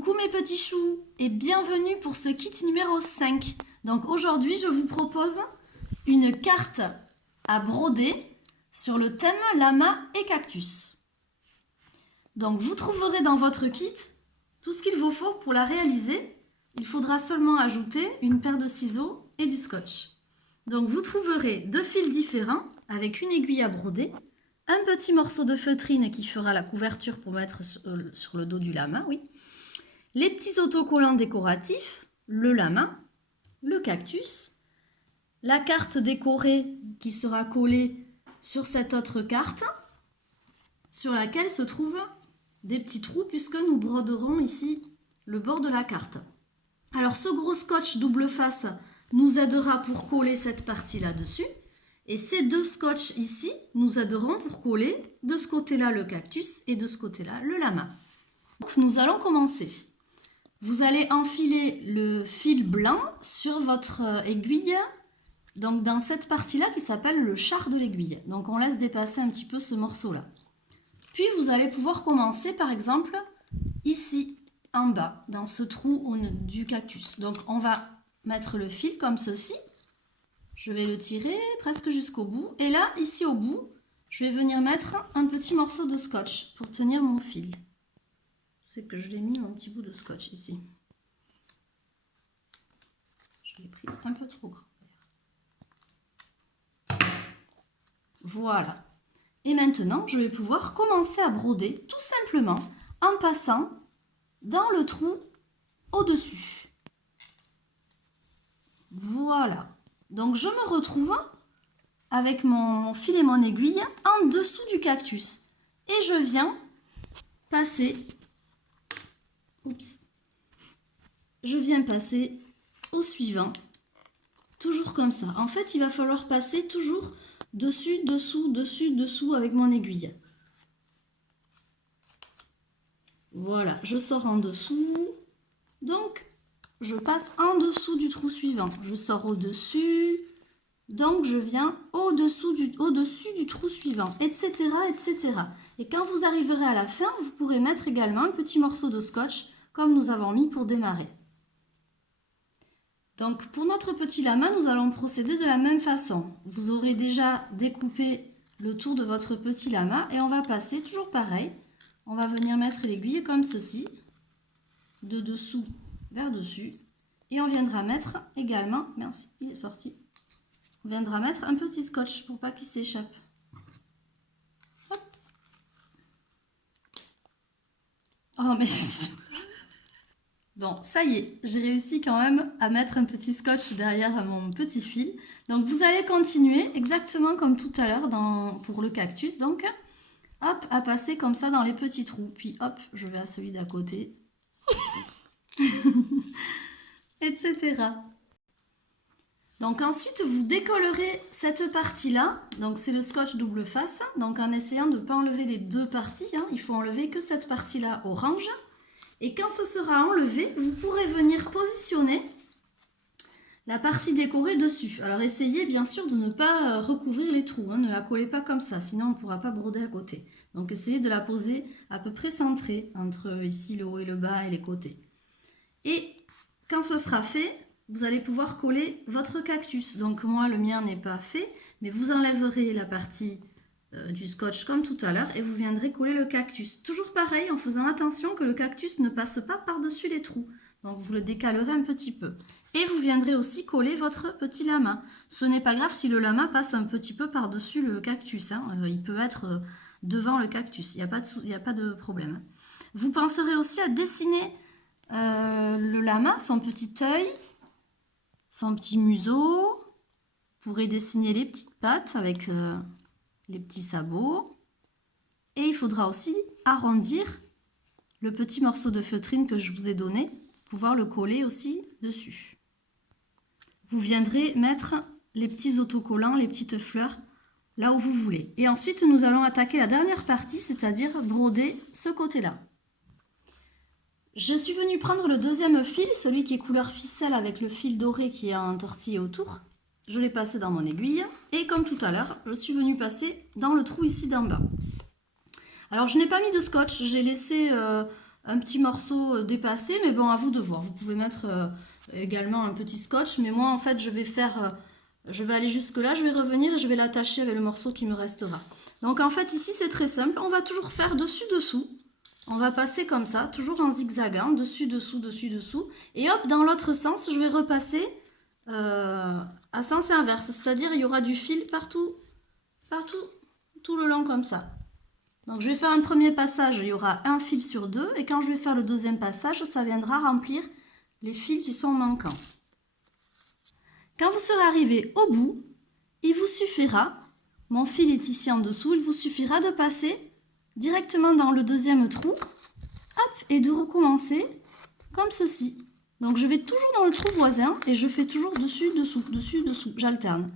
Coucou mes petits choux et bienvenue pour ce kit numéro 5. Donc aujourd'hui je vous propose une carte à broder sur le thème lama et cactus. Donc vous trouverez dans votre kit tout ce qu'il vous faut pour la réaliser. Il faudra seulement ajouter une paire de ciseaux et du scotch. Donc vous trouverez deux fils différents avec une aiguille à broder, un petit morceau de feutrine qui fera la couverture pour mettre sur le dos du lama, oui. Les petits autocollants décoratifs, le lama, le cactus, la carte décorée qui sera collée sur cette autre carte, sur laquelle se trouvent des petits trous puisque nous broderons ici le bord de la carte. Alors ce gros scotch double face nous aidera pour coller cette partie là-dessus. Et ces deux scotch ici nous aideront pour coller de ce côté-là le cactus et de ce côté-là le lama. Donc, nous allons commencer. Vous allez enfiler le fil blanc sur votre aiguille, donc dans cette partie-là qui s'appelle le char de l'aiguille. Donc on laisse dépasser un petit peu ce morceau-là. Puis vous allez pouvoir commencer par exemple ici en bas, dans ce trou du cactus. Donc on va mettre le fil comme ceci. Je vais le tirer presque jusqu'au bout. Et là, ici au bout, je vais venir mettre un petit morceau de scotch pour tenir mon fil. C'est que je l'ai mis un petit bout de scotch ici. Je l'ai pris un peu trop grand. Voilà. Et maintenant, je vais pouvoir commencer à broder tout simplement en passant dans le trou au-dessus. Voilà. Donc je me retrouve avec mon fil et mon aiguille en dessous du cactus. Et je viens passer... Je viens passer au suivant. Toujours comme ça. En fait, il va falloir passer toujours dessus, dessous, dessus, dessous avec mon aiguille. Voilà, je sors en dessous. Donc, je passe en dessous du trou suivant. Je sors au-dessus. Donc, je viens au-dessus du trou suivant, etc., etc. Et quand vous arriverez à la fin, vous pourrez mettre également un petit morceau de scotch, comme nous avons mis pour démarrer. Donc, pour notre petit lama, nous allons procéder de la même façon. Vous aurez déjà découpé le tour de votre petit lama et on va passer toujours pareil. On va venir mettre l'aiguille comme ceci, de dessous vers dessus. Et on viendra mettre également, merci, il est sorti. On viendra mettre un petit scotch pour pas qu'il s'échappe. Oh mais bon, ça y est, j'ai réussi quand même à mettre un petit scotch derrière mon petit fil. Donc vous allez continuer exactement comme tout à l'heure pour le cactus. Donc hop, à passer comme ça dans les petits trous. Puis hop, je vais à celui d'à côté. Etc. Donc ensuite, vous décollerez cette partie-là. Donc c'est le scotch double face. Donc en essayant de ne pas enlever les deux parties, hein, il faut enlever que cette partie-là orange. Et quand ce sera enlevé, vous pourrez venir positionner la partie décorée dessus. Alors essayez bien sûr de ne pas recouvrir les trous. Hein, ne la collez pas comme ça, sinon on ne pourra pas broder à côté. Donc essayez de la poser à peu près centrée entre ici le haut et le bas et les côtés. Et quand ce sera fait, vous allez pouvoir coller votre cactus. Donc moi, le mien n'est pas fait, mais vous enlèverez la partie du scotch comme tout à l'heure et vous viendrez coller le cactus. Toujours pareil, en faisant attention que le cactus ne passe pas par-dessus les trous. Donc vous le décalerez un petit peu. Et vous viendrez aussi coller votre petit lama. Ce n'est pas grave si le lama passe un petit peu par-dessus le cactus. Hein. Il peut être devant le cactus, il n'y a pas de problème. Vous penserez aussi à dessiner le lama, son petit œil, son petit museau. Vous pourrez dessiner les petites pattes avec les petits sabots. Et il faudra aussi arrondir le petit morceau de feutrine que je vous ai donné, pour pouvoir le coller aussi dessus. Vous viendrez mettre les petits autocollants, les petites fleurs, là où vous voulez. Et ensuite, nous allons attaquer la dernière partie, c'est-à-dire broder ce côté-là. Je suis venue prendre le deuxième fil, celui qui est couleur ficelle avec le fil doré qui est entortillé autour. Je l'ai passé dans mon aiguille et comme tout à l'heure, je suis venue passer dans le trou ici d'en bas. Alors je n'ai pas mis de scotch, j'ai laissé un petit morceau dépassé, mais bon, à vous de voir. Vous pouvez mettre également un petit scotch, mais moi en fait je vais faire, je vais aller jusque là, je vais revenir et je vais l'attacher avec le morceau qui me restera. Donc en fait ici c'est très simple, on va toujours faire dessus-dessous. On va passer comme ça, toujours en zigzagant, dessus-dessous, dessus-dessous. Et hop, dans l'autre sens, je vais repasser à sens inverse. C'est-à-dire, il y aura du fil partout, tout le long comme ça. Donc, je vais faire un premier passage, il y aura un fil sur deux. Et quand je vais faire le deuxième passage, ça viendra remplir les fils qui sont manquants. Quand vous serez arrivé au bout, il vous suffira, mon fil est ici en dessous, il vous suffira de passer directement dans le deuxième trou, hop, et de recommencer comme ceci. Donc je vais toujours dans le trou voisin et je fais toujours dessus, dessous, dessus, dessous, j'alterne.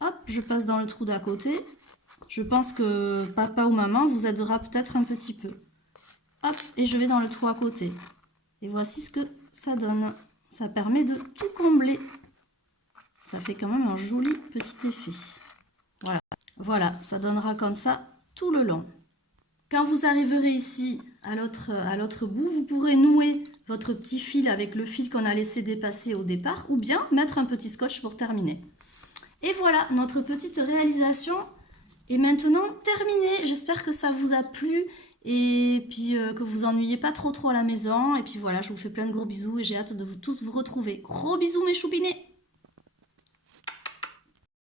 Hop, je passe dans le trou d'à côté. Je pense que papa ou maman vous aidera peut-être un petit peu. Hop, et je vais dans le trou à côté. Et voici ce que ça donne. Ça permet de tout combler. Ça fait quand même un joli petit effet. Voilà, voilà, ça donnera comme ça tout le long. Quand vous arriverez ici à l'autre bout, vous pourrez nouer votre petit fil avec le fil qu'on a laissé dépasser au départ ou bien mettre un petit scotch pour terminer. Et voilà, notre petite réalisation est maintenant terminée. J'espère que ça vous a plu et puis que vous ennuyez pas trop à la maison. Et puis voilà, je vous fais plein de gros bisous et j'ai hâte de vous tous vous retrouver. Gros bisous mes choupinets!